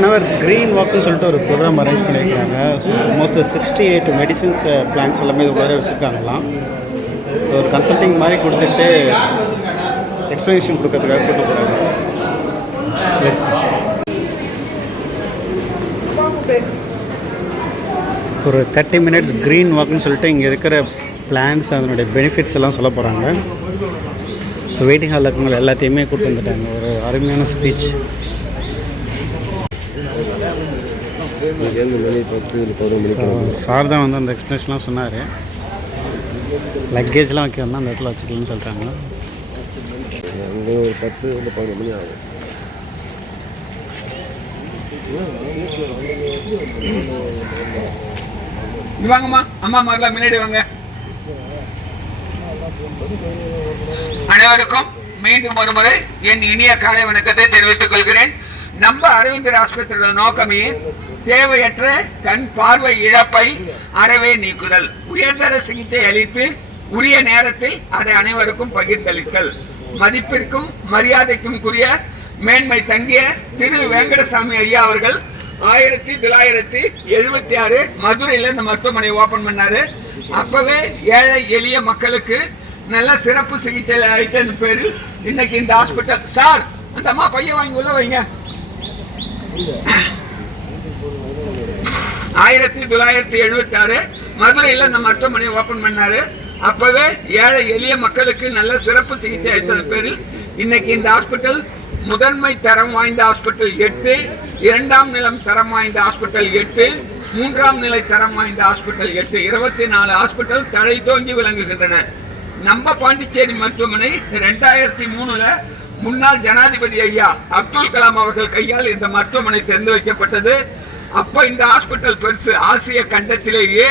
1 hour green வாக்குன்னு சொல்லிட்டு ஒரு program arrange பண்ணியிருக்காங்க. ஆல்மோஸ்ட் 68 மெடிசின்ஸ் பிளான்ஸ் எல்லாமே இது உள்ளே வச்சுருக்காங்களாம். ஒரு கன்சல்டிங் மாதிரி கொடுத்துட்டு எக்ஸ்ப்ளனேஷன் கொடுக்கறதுக்காக கூட்டு போகிறாங்க. ஒரு 30 minutes க்ரீன் வாக்குன்னு சொல்லிட்டு இங்கே இருக்கிற பிளான்ஸ் அதனுடைய பெனிஃபிட்ஸ் எல்லாம் சொல்ல போகிறாங்க. ஸோ வெயிட்டிங் ஹாலில் இருக்கவங்க எல்லாத்தையுமே கூப்பிட்டு வந்துட்டாங்க. ஒரு அருமையான ஸ்பீச். சார் தான் வந்து அந்த எக்ஸ்பிளேஷன்லாம் சொன்னார். லக்கேஜ்லாம் வைக்கிறோம்னா அந்த இடத்துல வச்சுக்கலாம்னு சொல்கிறாங்க. அங்கே ஒரு 10-11 மணி ஆகும். வாங்கம்மா, அம்மா மாதிரிலாம் முன்னாடி வாங்க. அனைவருக்கும் மீண்டும் ஒரு முறை என் இனிய காலை வணக்கத்தை தெரிவித்துக் கொள்கிறேன். நம்ம அரவிந்தர் ஆஸ்பத்திரியோட நோக்கமே தேவையற்ற கண் பார்வை இழப்பை அறவே நீக்குதல், உயர்தர சிகிச்சை அளித்து உரிய நேரத்தில் அதை அனைவருக்கும் பகிர்ந்தளித்தல். மதிப்பிற்கும் மரியாதைக்கும் கூறிய மேன்மை தங்கிய திரு வெங்கடசாமி ஐயா அவர்கள் 1976 மதுரையில் இந்த மருத்துவமனை ஓபன் பண்ணாரு. அப்பவே ஏழை எளிய மக்களுக்கு நல்ல சிறப்பு சிகிச்சை அளித்த பேரில் இன்னைக்கு இந்த ஹாஸ்பிட்டல். சார், அந்த அம்மா பையன் வாங்கி உள்ள வைங்க. 1976 மதுரையில் இந்த மருத்துவமனை ஓபன் பண்ணாரு. அப்பவே ஏழை எளிய மக்களுக்கு நல்ல சிறப்பு சிகிச்சை அளித்த பேரில் இன்னைக்கு இந்த ஹாஸ்பிட்டல் முதன்மை தரம் வாய்ந்த ஹாஸ்பிட்டல் 8, 2ஆம் நிலம் தரம் வாய்ந்த ஹாஸ்பிட்டல் 8, 3ஆம் நிலை தரம் வாய்ந்த ஹாஸ்பிட்டல் 8, 24 ஹாஸ்பிட்டல் தலை தோங்கி விளங்குகின்றன. நம்ம பாண்டிச்சேரி மருத்துவமனை 2003 முன்னாள் ஜனாதிபதி ஐயா அப்துல் கலாம் அவர்கள் கையால் இந்த மருத்துவமனை திறந்து வைக்கப்பட்டது. அப்ப இந்த ஹாஸ்பிட்டல் பெருசு. ஆசிய கண்டத்திலேயே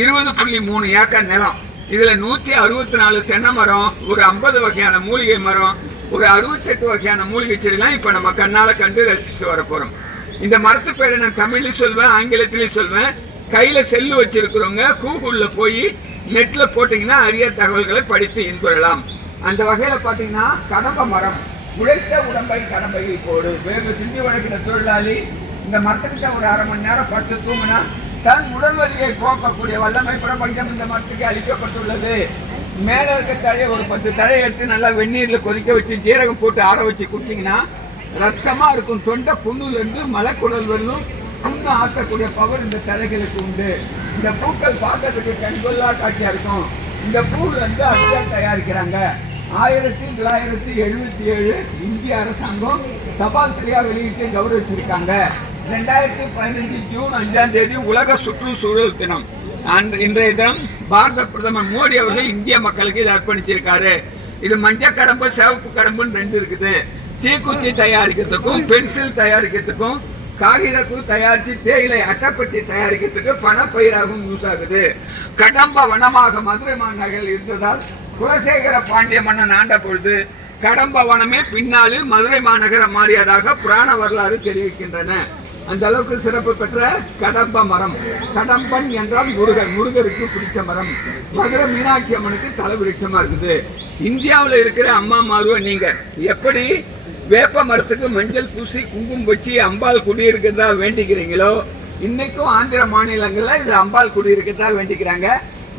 20.3 ஏக்கர் நிலம். இதுல 164 தென்னை மரம், ஒரு 50 வகையான மூலிகை மரம், ஒரு 68 வகையான மூலிகை செடிலாம் இப்ப நம்ம கண்ணால கண்டு ரசிச்சுட்டு வர போறோம். இந்த மரத்து பேரை நான் தமிழ்லையும் சொல்வேன், ஆங்கிலத்திலையும் சொல்வேன். கையில செல்லு வச்சிருக்கிறவங்க கூகுள்ல போய் நெட்ல போட்டீங்கன்னா அரிய தகவல்களை படித்து இன்புறலாம். அந்த வகையில பாத்தீங்கன்னா கடம்ப மரம், உழைத்த உடம்பை கடம்பையில் போடு. வேறு சிந்தி வழக்கின தொழிலாளி இந்த மரத்துக்கிட்ட ஒரு அரை மணி நேரம் படுத்து தூங்கினா தன் உடல் வலியை போக்கக்கூடிய வல்லமை பிரபஞ்சம் இந்த மரத்துக்கு அளிக்கப்பட்டுள்ளது. மேல இருக்க தழையை ஒரு 10 தழையை எடுத்து நல்லா வெந்நீர்ல கொதிக்க வச்சு ஜீரகம் போட்டு ஆற வச்சு குடிச்சிங்கன்னா ரத்தமா இருக்கும். தொண்டை புண்ணுல இருந்து மலைக்குடல் வரலும் புண்ணு ஆற்றக்கூடிய பவர் இந்த தழைகளுக்கு உண்டு. இந்த பூக்கள் பார்க்கறதுக்கு கண்கொள்ளா காட்சியா இருக்கும். இந்த பூவில் வந்து அச்சார் தயாரிக்கிறாங்க. 1977 இந்திய அரசாங்கம் தபால் துறையா வெளியிட்டு கௌரவிச்சிருக்காங்க. 2015 ஜூன் 5ஆம் தேதி உலக சுற்றுச்சூழல் தினம். இன்றைய தினம் பாரத பிரதமர் மோடி அவர்கள் இந்திய மக்களுக்கு இதை அர்ப்பணிச்சிருக்காரு. இது மஞ்சள் கடம்பு, சிவப்பு கடம்புன்னு 2 இருக்குது. தீக்குச்சி தயாரிக்கிறதுக்கும், பென்சில் தயாரிக்கிறதுக்கும், காகிதக்கூ தயாரித்து தேயிலை அட்டைப்பட்டி தயாரிக்கிறதுக்கு பணப்பயிராகவும் யூஸ் ஆகுது. கடம்ப வனமாக மதுரை மாநகரில் இருந்ததால் குலசேகர பாண்டிய மன்னன் ஆண்ட பொழுது கடம்ப வனமே பின்னாளில் மதுரை மாநகரம் மாறியதாக புராண வரலாறு தெரிவிக்கின்றன. அந்த அளவுக்கு சிறப்பு பெற்ற கடம்ப மரம். கடம்பன் என்றால் முருகன், முருகருக்கு பிடிச்ச மரம். மதுரை மீனாட்சி அம்மனுக்கு தலைவிருட்சமா இருக்குது. இந்தியாவில் இருக்கிற அம்மா மாறுவ நீங்க எப்படி வேப்ப மரத்துக்கு மஞ்சள் பூசி குங்குமம் வச்சு அம்பாள் குடியிருக்கிறதா வேண்டிக்கிறீங்களோ, இன்னைக்கும் ஆந்திர மாநிலங்கள்ல இது அம்பாள் குடியிருக்கிறதா வேண்டிக்கிறாங்க.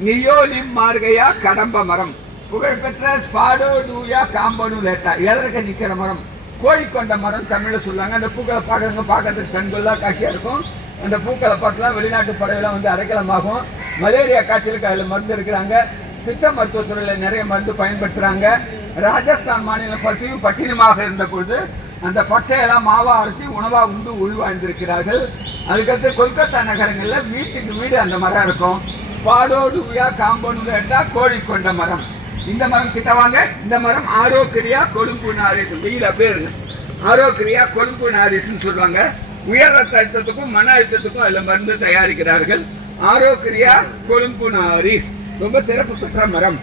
நியோலிம் மார்கையா கடம்ப மரம். புகழ்பெற்ற ஸ்பாடோ டூயா காம்பனு லேட்டா எதற்கு நிற்கிற மரம். கோழிக்கொண்ட மரம் தமிழில் சொல்லுவாங்க. அந்த பூக்களை பார்க்குறவங்க பார்க்கறதுக்கு கண்கொள்ளா காட்சியாக இருக்கும். அந்த பூக்களை பார்க்கலாம் வெளிநாட்டு பறவைலாம் வந்து அடைக்கலமாகும். மலேரியா காய்ச்சலுக்கு அதில் மருந்து எடுக்கிறாங்க. சித்த மருத்துவத்துறையில் நிறைய மருந்து பயன்படுத்துகிறாங்க. ராஜஸ்தான் மாநிலம் பசியும் பட்டினமாக இருந்த பொழுது அந்த பச்சையெல்லாம் மாவா அரைச்சி உணவாக உண்டு உள்வாழ்ந்திருக்கிறார்கள். அதுக்கடுத்து கொல்கத்தா நகரங்களில் வீட்டுக்கு வீடு அந்த மரம் இருக்கும். பாடோடுயா காம்பவுண்ட் எடுத்தால் கோழிக்கொண்ட மரம். இந்த மரம் கிட்ட வாங்க. இந்த மரம் ஆரோக்கிரியா கொழும்பு நாரிஸ். வெயில் அப்படியே இருக்கு. ஆரோக்கிரியா கொழும்பு நாரிஸ்ன்னு சொல்லுவாங்க. உயர் ரத்த அழுத்தத்துக்கும் மன அழுத்தத்துக்கும் அதில் மருந்து தயாரிக்கிறார்கள். ஆரோக்கிரியா கொழும்பு நாரிஸ் ரொம்ப சிறப்பு பெற்ற மரம்.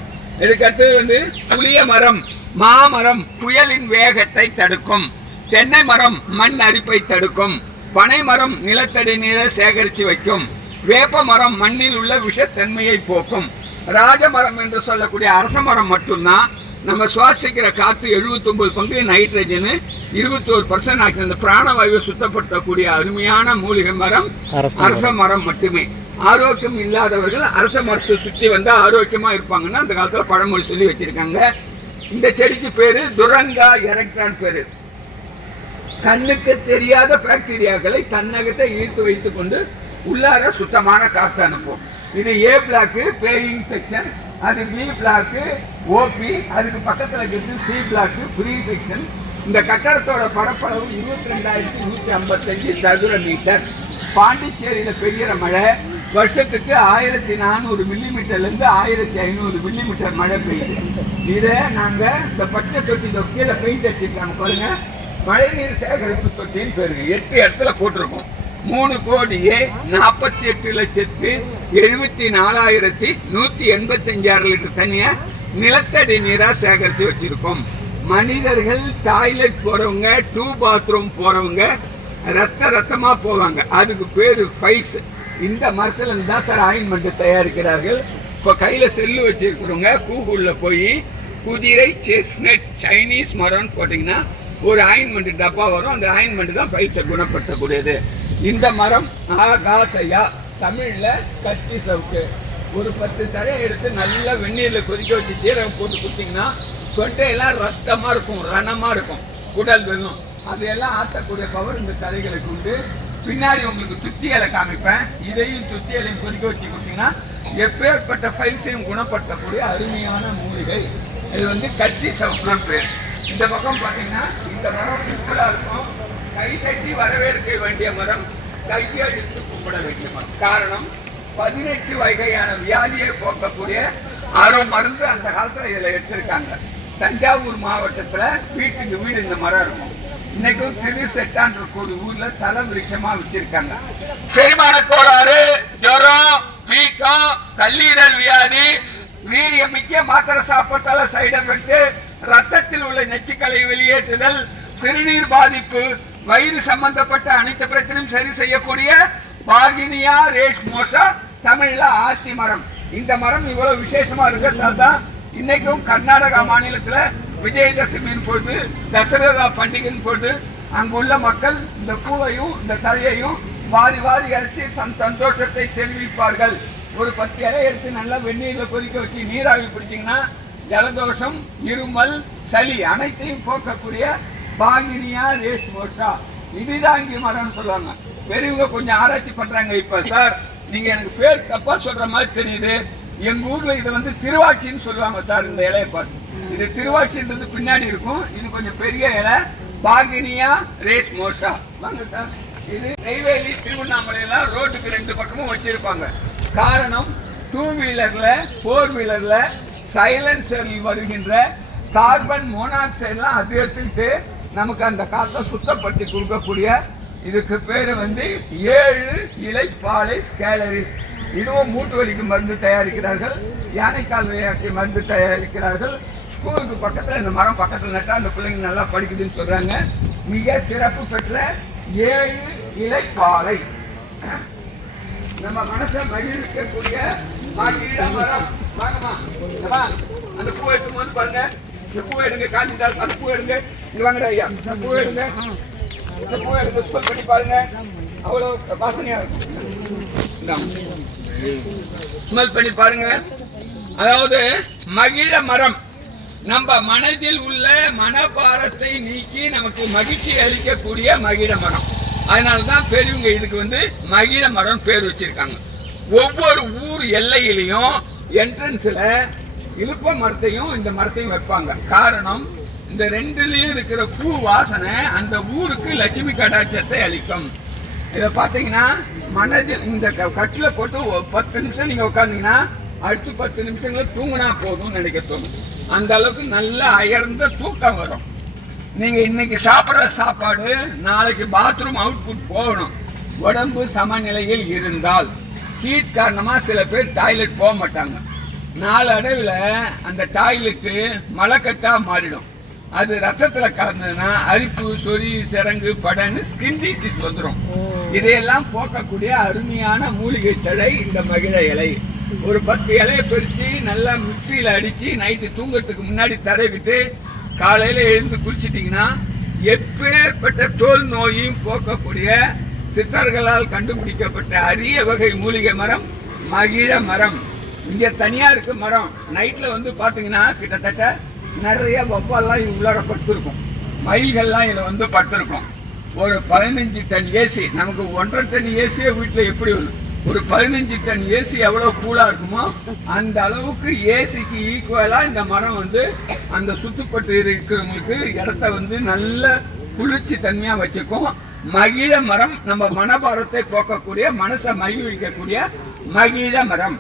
இதுக்கடுத்து வந்து புளிய மரம், மாமரம் புயலின் வேகத்தை தடுக்கும். தென்னை மரம் மண் அரிப்பை தடுக்கும். பனை மரம் நிலத்தடி நீரை சேகரித்து வைக்கும். வேப்ப மரம் மண்ணில் உள்ள விஷத்தன்மையை போக்கும். ராஜமரம் என்று சொல்லக்கூடிய அரச மரம் மட்டும்தான் நம்ம சுவாசிக்கிற காற்று 79 பங்கு நைட்ரஜனு, 21% ஆக்சிஜன். இந்த பிராணவாயுவை சுத்தப்படுத்தக்கூடிய அருமையான மூலிகை மரம் அரச மரம் மட்டுமே. ஆரோக்கியம் இல்லாதவர்கள் அரச மரத்தை சுற்றி வந்தால் ஆரோக்கியமாக இருப்பாங்கன்னு அந்த காலத்தில் பழமொழி சொல்லி வச்சிருக்காங்க. இந்த செடிக்கு பேரு துரங்கா எரெக்டான் பேரு. கண்ணுக்கு தெரியாத பாக்டீரியாக்களை தன்னகத்தை இழுத்து வைத்துக் கொண்டு உள்ளார சுத்தமான காற்று அனுப்பும். இது ஏ பிளாக்கு பேயிங் செக்ஷன், அது பி பிளாக்கு ஓபி, அதுக்கு பக்கத்தில் இருக்கிறது சி பிளாக்கு ஃப்ரீ செக்ஷன். இந்த கட்டடத்தோட பரப்பளவு 22,155 சதுர மீட்டர். பாண்டிச்சேரியில் பெய்கிற மழை வருஷத்துக்கு 1400 மில்லிமீட்டர்லேருந்து 1500 மில்லிமீட்டர் மழை பெய்யுது. இதை நாங்கள் இந்த பச்சை தொட்டி கீழே பெயிண்ட் அடிச்சிருக்காங்க பாருங்க, மழைநீர் சேகரிப்பு தொட்டின்னு பேருங்க. 8 இடத்துல போட்டிருக்கோம். 3,48,74,185 லிட்டர் தண்ணியை நிலத்தடி நீராக சேகரித்து வச்சிருக்கோம். மனிதர்கள் டாய்லெட் போறவங்க, டூ பாத்ரூம் போறவங்க ரத்தமா போவாங்க, அதுக்கு பேரு ஃபைஸ். இந்த மரத்துல இருந்து தான் சார் ஆயின்மெண்ட் தயாரிக்கிறார்கள். இப்போ கையில செல்லு வச்சிருக்கிறவங்க கூகுள்ல போய் குதிரை செஸ்னட் சைனீஸ் மரம்னு போட்டிங்கன்னா ஒரு ஆயின்மெண்ட் டப்பா வரும். அந்த ஆயின்மெண்ட் தான் ஃபைஸை குணப்படுத்தக்கூடியது. இந்த மரம் ஆகாசையா, தமிழ்ல கத்தி சவுக்கு. ஒரு 10 தரையை எடுத்து நல்லா வெந்நீரில் கொதிக்க வச்சு ஜீரகம் போட்டு குடிச்சிங்கன்னா தொண்டையெல்லாம் ரத்தமாக இருக்கும், ரணமாக இருக்கும், குடல் வெல்லும். அதையெல்லாம் ஆற்றக்கூடிய பவர் இந்த தரைகளுக்கு உண்டு. பின்னாடி உங்களுக்கு துத்தி இலை காமிப்பேன். இதையும் துத்தி இலையும் கொதிக்க வச்சு குடிச்சிங்கன்னா எப்பேற்பட்ட ஃபைல்ஸையும் குணப்படுத்தக்கூடிய அருமையான மூலிகை. இது வந்து கத்தி சவுக்குன்னு பேர். இந்த பக்கம் பார்த்தீங்கன்னா இந்த மரம் சிம்பிளாக இருக்கும். கை தட்டி வரவேற்க வேண்டிய மரம், கையெழுத்து கும்பிட வேண்டிய மரம். காரணம் 18 வகையான வியாதியை போக்கக்கூடிய மருந்து அந்த காலத்தில் இதில் எடுத்திருக்காங்க. தஞ்சாவூர் மாவட்டத்தில் வீட்டுக்கு வீடு இந்த மரம் இருக்கும். இன்னைக்கும் திருசெட்டான் ஒரு ஊர்ல தலை விருட்சமாக வச்சிருக்காங்க. செரிமான கோளாறு, ஜுரம், வீக்கம், கல்லீரல் வியாதி, வீரியமிக்க மாத்திரை சாப்பிட்டால சைடு எஃபெக்ட், ரத்தத்தில் உள்ள நச்சுக்களை வெளியேற்றுதல், சிறுநீர் பாதிப்பு, வயிறு சம்பந்தப்பட்ட அனைத்து பிரச்சனையும் சரி செய்யக்கூடிய பாகினியா ரேஷ்மோசா, தமிழ்ல ஆத்தி மரம். இந்த மரம் இவ்வளவு விசேஷமா இருக்கிறதால தான் இன்னைக்கும் கர்நாடகா மாநிலத்துல விஜயதசமியின் பொழுது, தசரா பண்டிகையின் பொழுது அங்குள்ள மக்கள் இந்த பூவையும் இந்த தலையையும் வாரி வாரி அரைச்சி சந்தோஷத்தை தெரிவிப்பார்கள். ஒரு 10 இலை எடுத்து நல்லா வெந்நீரில் கொதிக்க வச்சு நீராவி பிடிச்சிங்கன்னா ஜலதோஷம், இருமல், சளி அனைத்தையும் போக்கக்கூடிய பாகினியா ரேஷ்மோசா இடிதாங்கி மரம்னு சொல்லுவாங்க. பெரியவங்க கொஞ்சம் ஆராய்ச்சி பண்றாங்க. இப்ப சார் நீங்க எனக்கு பேர் தப்பா சொல்ற மாதிரி தெரியுது. எங்க ஊர்ல இதை வந்து திருவாட்சின்னு சொல்லுவாங்க சார். இந்த இலையை பார்த்து இது திருவாட்சின்றது பின்னாடி இருக்கும். இது கொஞ்சம் பெரிய இலை, பாகினியா ரேஷ்மோசா. வாங்க சார். இது நெய்வேலி திருவண்ணாமலையெல்லாம் ரோட்டுக்கு 2 பக்கமும் வச்சிருப்பாங்க. காரணம் 2 வீலர்ல 4 வீலர்ல சைலன்சரில் வருகின்ற கார்பன் மோனாக்சைடெல்லாம் அது எடுத்துக்கிட்டு நமக்கு அந்த காற்றை சுத்தப்படுத்தி கொடுக்கக்கூடிய இதுக்கு பேர் வந்து 7 இலை பாலை கேலரி. இதுவும் மூட்டு வலிக்கு மருந்து தயாரிக்கிறார்கள், யானைக்கால் விளையாட்டு மருந்து தயாரிக்கிறார்கள். ஸ்கூலுக்கு பக்கத்தில் இந்த மரம் பக்கத்தில் நட்டால் அந்த பிள்ளைங்க நல்லா படிக்குதுன்னு சொல்றாங்க. மிக சிறப்பு பெற்ற 7 இலை பாலை. நம்ம மனசை மகிழ்விக்கக்கூடிய மகிழ மரம். வாங்கம்மா, அந்த பூ எடுத்து வந்து பாருங்க. இந்த பூ எடுங்க, காஞ்சிட்டால் அந்த பூ எடுங்க. இங்க வாங்கடா ஐயா, இந்த பூ எடுங்க. இந்த பூ எடுத்து ஸ்மெல் பண்ணி பாருங்க, அவ்வளோ வாசனையா இருக்கும். ஸ்மெல் பண்ணி பாருங்க. அதாவது மகிழ மரம் நம்ம மனதில் உள்ள மனபாரத்தை நீக்கி நமக்கு மகிழ்ச்சி அளிக்கக்கூடிய மகிழ மரம். அதனாலதான் பெரியவங்க இதுக்கு வந்து மகிழ மரம் பேர் வச்சிருக்காங்க. ஒவ்வொரு ஊர் எல்லையிலையும் என்ட்ரன்ஸ்ல இழுப்ப மரத்தையும் இந்த மரத்தையும் வைப்பாங்க. காரணம் இந்த 2லயும் இருக்கிற பூ வாசனை அந்த ஊருக்கு லட்சுமி கடாட்சத்தை அளிக்கும். இதை பார்த்தீங்கன்னா மனதில் இந்த கட்டில் போட்டு 10 நிமிஷம் நீங்க உட்காந்தீங்கன்னா அடுத்து 10 நிமிஷங்கள தூங்கினா போதும்னு நினைக்க தோணும். அந்த அளவுக்கு நல்ல அயர்ந்த தூக்கம் வரும். நீங்க இன்னைக்கு சாப்பிட்ற சாப்பாடு நாளைக்கு பாத்ரூம் அவுட்புட் போகணும். உடம்பு சமநிலையில் இருந்தால். ஹீட் காரணமா சில பேர் டாய்லெட் போக மாட்டாங்க. நாளடைவில் அந்த டாய்லெட்டு மலைக்கட்டா மாறிடும். அது ரத்தத்துல கலந்ததுன்னா அரிப்பு, சொறி, சிரங்கு, படன்னு ஸ்கின் டிசீஸ் வந்துடும். இதையெல்லாம் போக்கக்கூடிய அருமையான மூலிகை தழை இந்த மகிழ இலை. ஒரு 10 இலையை பறித்து நல்லா மிக்சியில் அடித்து நைட்டு தூங்குறதுக்கு முன்னாடி தடவிட்டு காலையில் எழுந்து குளிச்சிட்டிங்கன்னா எப்பேற்பட்ட தோல் நோயும் போக்கக்கூடிய சித்தர்களால் கண்டுபிடிக்கப்பட்ட அரிய வகை மூலிகை மரம் மகிழ மரம். இங்கே தனியாக இருக்குது மரம். நைட்டில் வந்து பார்த்தீங்கன்னா கிட்டத்தட்ட நிறைய வவ்வால்லாம் உள்ளார படுத்திருக்கும், மயில்கள்லாம் இதில் வந்து படுத்திருக்கும். ஒரு 15 டன் ஏசி, நமக்கு 1.5 டன் ஏசியே வீட்டில் எப்படி வரும்? ஒரு 15 டன் ஏசி எவ்வளோ கூலாக இருக்குமோ அந்த அளவுக்கு ஏசிக்கு ஈக்குவலாக இந்த மரம் வந்து அந்த சுத்துப்பட்டு இருக்கிறவங்களுக்கு இடத்த வந்து நல்ல குளிர்ச்சி தன்மையாக வச்சுக்கும். மகிழ மரம் நம்ம மனபாரத்தை போக்கக்கூடிய, மனசை மகிழ்விக்கக்கூடிய மகிழ மரம்.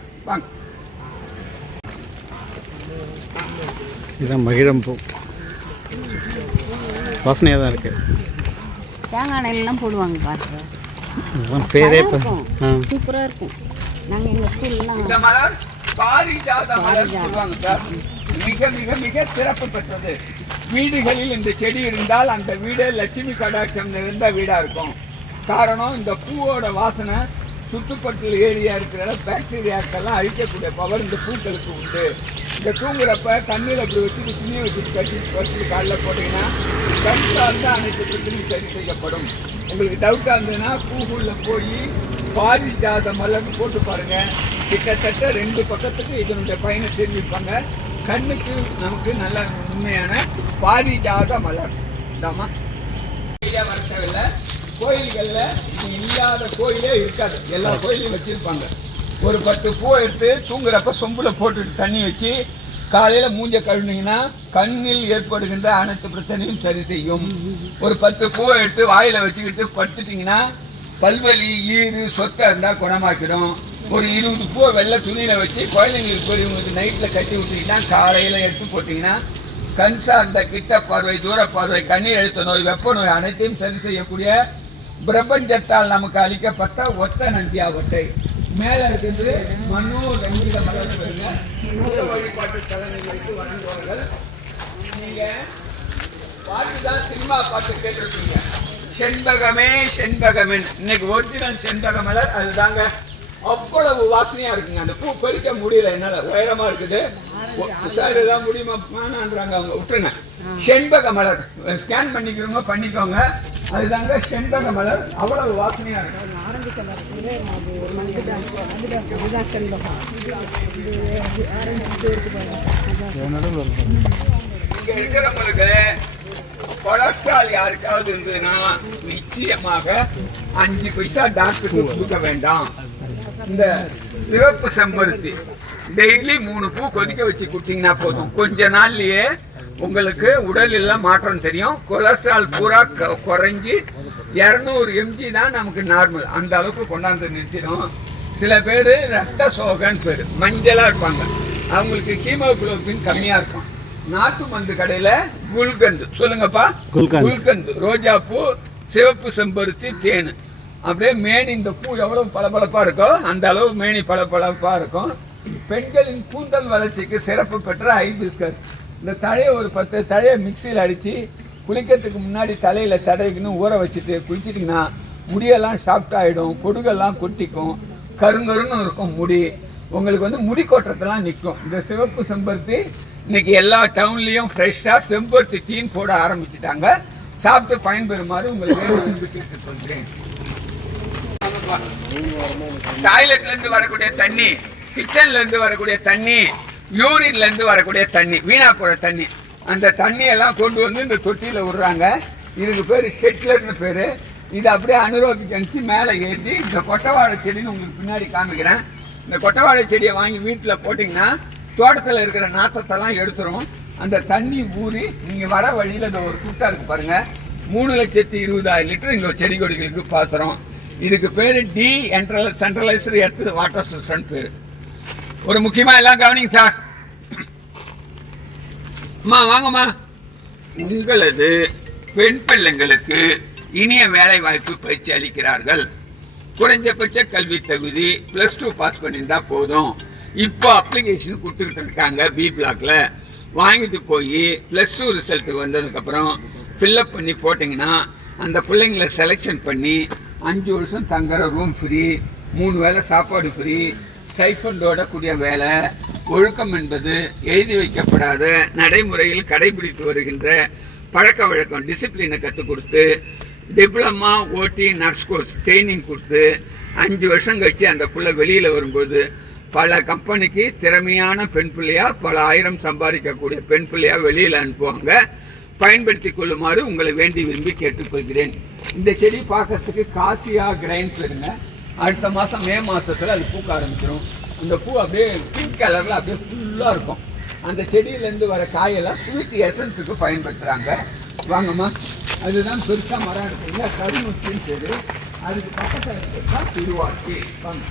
இதுதான் மகிழம்பூ, வாசனையாக தான் இருக்குது. தேங்காய் எண்ணெயெல்லாம் போடுவாங்க பாருங்க, பேரே சூப்பராக இருக்கும். நாங்கள் எங்கள் ஸ்கூல்லாம் இந்த மலர் பாரிஜாத மலர் சொல்லுவாங்க சார். மிக மிக மிக சிறப்பு பெற்றது. வீடுகளில் இந்த செடி இருந்தால் அந்த வீடு லட்சுமி கடாட்சம் நிறைந்த வீடாக இருக்கும். காரணம், இந்த பூவோட வாசனை சுற்றுப்பட்டில் ஏரியா இருக்கிற பாக்டீரியாக்கெல்லாம் அழிக்கக்கூடிய பவர் இந்த பூக்களுக்கு உண்டு. இந்த தூங்குறப்ப கண்ணில் அப்படி வச்சுட்டு துணியை வச்சுட்டு வச்சுட்டு காலில் போட்டிங்கன்னா கண் சார்ந்த அனைத்து பிரச்சனையும் சரி செய்யப்படும். உங்களுக்கு டவுட்டாக இருந்ததுன்னா கூகுளில் போய் பாரிஜாத மலர்னு போட்டு பாருங்கள். கிட்டத்தட்ட 2 பக்கத்துக்கு இதனுடைய பயனை தெரிவிப்பாங்க. கண்ணுக்கு நமக்கு நல்ல உண்மையான பாரிஜாத மலர் தாமா. வரச்சவில்லை கோயில்களில் இல்லாத கோயிலே இருக்காது, எல்லா கோயிலையும் வச்சுருப்பாங்க. ஒரு 10 பூவை எடுத்து தூங்குறப்ப சொம்பில் போட்டுட்டு தண்ணி வச்சு காலையில் மூஞ்ச கழுவினீங்கன்னா கண்ணில் ஏற்படுகின்ற அனைத்து பிரச்சனையும் சரி செய்யும். ஒரு 10 பூவை எடுத்து வாயில் வச்சுக்கிட்டு படுத்துட்டிங்கன்னா பல்வலி, ஈறு, சொத்தை இருந்தால் குணமாக்கிடும். ஒரு 20 பூவை வெள்ளை துணியில் வச்சு குழந்தைங்களுக்கு பெரியவங்களுக்கு நைட்டில் கட்டி விட்டிங்கன்னா காலையில் எடுத்து போட்டிங்கன்னா கண் சார்ந்த கிட்ட பார்வை, தூர பார்வை, கண்ணீர் அழுத்த நோய், வெப்ப நோய் அனைத்தையும் சரி செய்யக்கூடிய பிரபஞ்சத்தால் நமக்கு அளிக்கப்பட்ட ஒத்த நந்தியா ஒட்டை. மேலே இருக்கிறது மனோ ரங்கீல மலர் வழிபாட்டு தலைமைகளுக்கு வழங்குவார்கள். நீங்கள் பாட்டு தான் சினிமா பாட்டு கேட்டிருக்கீங்க. செண்பகமே செண்பகமேன். இன்னைக்கு ஒரிஜினல் செண்பக மலர் அதுதாங்க. அவ்வளவு வாசனையாக இருக்குங்க. அந்த பூ பறிக்க முடியல, என்னால் உயரமாக இருக்குது சார். எதாவது முடியுமா வேணான்றாங்க அவங்க, விட்டுருங்க. செண்பக மலர் ஸ்கேன் பண்ணிக்கிறவங்க பண்ணிக்கோங்க. அதுதாங்க செண்பக மலர், அவ்வளவு வாசனையாக இருக்கு. இங்கே இருக்கிறவங்களுக்கு கொலஸ்ட்ரால் யாருக்காவது இருந்ததுன்னா நிச்சயமாக 5 பைசா டாக்டருக்கு கொடுக்க வேண்டாம். இந்த சிவப்பு செம்பருத்தி டெய்லி 3 பூ கொதிக்க வச்சு குடிச்சிங்கன்னா போதும். கொஞ்ச நாள்லயே உங்களுக்கு உடலில் மாற்றம் தெரியும். கொலஸ்ட்ரால் பூரா குறைஞ்சி 200 mg தான் நமக்கு நார்மல், அந்த அளவுக்கு கொண்டாந்து நிறுத்திடும். சில பேர் ரத்த சோகன்னு பேர், மஞ்சளாக இருப்பாங்க, அவங்களுக்கு ஹீமோகுளோபின் கம்மியாக இருக்கும். நாட்டு மருந்து கடையில் குல்கந்து, சொல்லுங்கப்பா, குல்கந்து, ரோஜா பூ, சிவப்பு செம்பருத்தி, தேன், அப்படியே மேனி. இந்த பூ எவ்வளோ பளபளப்பாக இருக்கோ அந்த அளவு மேனி பளபளப்பாக இருக்கும். பெண்களின் கூந்தல் வளர்ச்சிக்கு சிறப்பு பெற்ற ஹைபிஸ்கஸ். இந்த தழையை ஒரு 10 தழையை மிக்சியில் அடித்து குளிக்கிறதுக்கு முன்னாடி தலையில் தடவிக்கணும், ஊற வச்சுட்டு குளிச்சிட்டிங்கன்னா முடியெல்லாம் சாஃப்ட் ஆகிடும், கொடுகெல்லாம் கொட்டிக்கும், கருங்கருன்னு இருக்கும் முடி. உங்களுக்கு வந்து முடி கொட்டுறதெல்லாம் நிற்கும். இந்த சிவப்பு செம்பருத்தி இன்னைக்கு எல்லா டவுன்லேயும் ஃப்ரெஷ்ஷாக செம்பருத்தி டீன் போட ஆரம்பிச்சுட்டாங்க. சாப்பிட்டு பயன்பெறுமாறு உங்களுக்கு சொல்கிறேன். டாய்லெட்லேருந்து வரக்கூடிய தண்ணி, கிச்சன்லேருந்து வரக்கூடிய தண்ணி, யூரின்லேருந்து வரக்கூடிய தண்ணி, வீணா போகிற தண்ணி, அந்த தண்ணியெல்லாம் கொண்டு வந்து இந்த தொட்டியில் விடுறாங்க. இதுக்கு பேர் ஷெட்லர்னு பேர். இது அப்படியே அனுரோக்கிக்கு அனுப்பிச்சு மேலே ஏற்றி இந்த கொட்டவாழை செடின்னு உங்களுக்கு பின்னாடி காமிக்கிறேன். இந்த கொட்டவாழை செடியை வாங்கி வீட்டில் போட்டிங்கன்னா தோட்டத்தில் இருக்கிற நாற்றத்தெல்லாம் எடுத்துரும். அந்த தண்ணி ஊறி நீங்கள் வர வழியில் இந்த ஒரு குட்டை இருக்குது பாருங்கள், 3,20,000 லிட்டர் இங்கே செடி கொடிகளுக்கு பாசுகிறோம். இதுக்கு பேர் சென்ட்ரலைஸ்டு எர்த் வாட்டர் சிஸ்டம் பேர். ஒரு முக்கியமாக எல்லாம் கவனிங்க சார். அம்மா வாங்கம்மா. உங்களது பெண் பிள்ளைங்களுக்கு இனிய வேலை வாய்ப்பு பயிற்சி அளிக்கிறார்கள். குறைஞ்சபட்ச கல்வி தகுதி +2 பாஸ் பண்ணியிருந்தா போதும். இப்போ அப்ளிகேஷன் கொடுத்துக்கிட்டு இருக்காங்க பி பிளாக்ல. வாங்கிட்டு போய் +2 ரிசல்ட்டு வந்ததுக்கப்புறம் ஃபில்லப் பண்ணி போட்டிங்கன்னா அந்த பிள்ளைங்களை செலெக்ஷன் பண்ணி 5 வருஷம் தங்குற ரூம் ஃப்ரீ, 3 வேளை சாப்பாடு ஃப்ரீ, சைஃபண்டோட கூடிய வேலை. ஒழுக்கம் என்பது எழுதி வைக்கப்படாத நடைமுறையில் கடைபிடித்து வருகின்ற பழக்க வழக்கம், டிசிப்ளினை கற்றுக் கொடுத்து டிப்ளமா ஓடி நர்ஸ் கோர்ஸ் ட்ரைனிங் கொடுத்து 5 வருஷம் கழிச்சு அந்த புள்ள வெளியில் வரும்போது பல கம்பெனிக்கு திறமையான பெண் பிள்ளையா, பல ஆயிரம் சம்பாதிக்கக்கூடிய பெண் பிள்ளையா வெளியில் அனுப்புவாங்க. பயன்படுத்தி கொள்ளுமாறு உங்களை வேண்டி விரும்பி கேட்டுக்கொள்கிறேன். இந்த செடி பார்க்கறதுக்கு காசியா கிரைன் பெறுங்க. அடுத்த மாதம் மே மாதத்தில் அது பூக்க ஆரம்பிச்சிடும். அந்த பூ அப்படியே பிங்க் கலரில் அப்படியே ஃபுல்லாக இருக்கும். அந்த செடியிலேருந்து வர காயெல்லாம் ஸ்வீட் எசன்ஸுக்கு பயன்படுத்துகிறாங்க. வாங்கம்மா, அதுதான் பெருசாக மரம் இருக்குங்களா, கருமுச்சின்னு சரி. அதுக்கு பக்கத்தில் இருக்கிறது தான் திருவாச்சி. வாங்க.